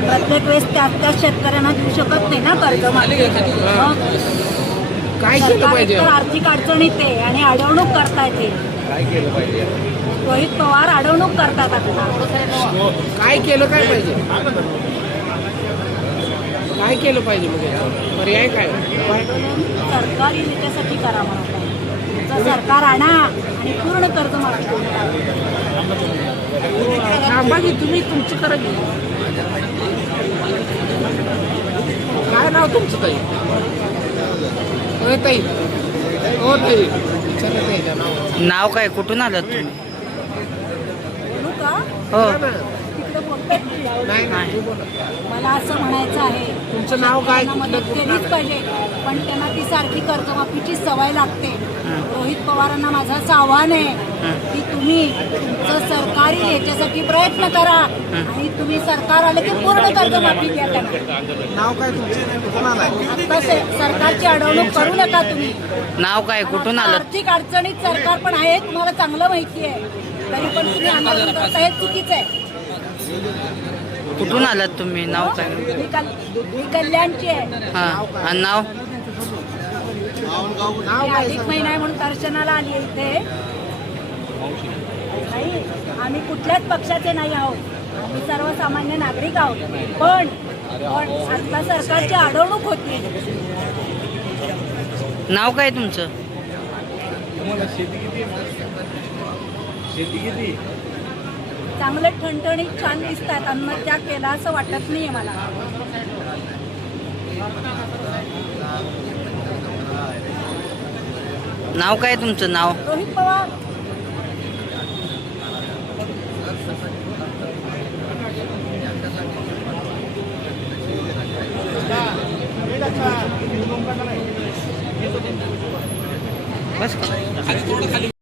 प्रत्येक वेळेस त्याच शेतकऱ्यांना देऊ शकत नाही ना कर्ज माफी. काय केलं पाहिजे? आर्थिक अडचणीत आहे आणि अडवणूक करतायत ते. काय केलं पाहिजे? रोहित पवार अडवणूक करतात आता. काय केलं काय पाहिजे? काय केलं पाहिजे म्हणजे पर्याय काय? सरकारी नेत्यासाठी करा म्हणा. तुमचं सरकार आणा आणि पूर्ण कर्जमाफी थांबा की तुम्ही तुमचं करा की. काय नाव तुमचं ताई? ताई हो ताई नाव काय? कुठून आलात तुम्ही? बोलू का? हो तिकडे बोलतात की. नाही नाही मला असं म्हणायचं आहे, तुमचं नाव काय? त्यांना मदत केलीच पाहिजे, पण त्यांना ती सारखी कर्जमाफीची सवय लागते. रोहित पवारांना माझं असं आव्हान आहे की तुम्ही तुमचं सरकारी याच्यासाठी प्रयत्न करा आणि तुम्ही सरकार आलं की पूर्ण कर्जमाफी द्या त्यांना. नाव काय तुमचं? आता सरकारची अडवणूक करू नका तुम्ही. नाव काय? कुठून आलात? आर्थिक अडचणीत सरकार पण आहे, तुम्हाला चांगलं माहिती आहे, तरी पण तुम्ही आंदोलन करता हे चुकीचं आहे. कुठून आलात तुम्ही? नाव काय? मी कल्याणची आहे. हां आणि नाव? मी अधिक महिना आहे म्हणून दर्शनाला आली आहे इथे. नाही, आम्ही कुठल्याच पक्षाचे नाही आहोत, आम्ही सर्वसामान्य नागरिक आहोत. पण आता सरकारची अडवणूक होती. नाव काय तुमचं? शेती किती? चांगले ठणठणीत छान दिसतात, आत्महत्या केला असं वाटत नाहीये मला. नाव काय तुमचं? नाव? रोहित पवार. बस का?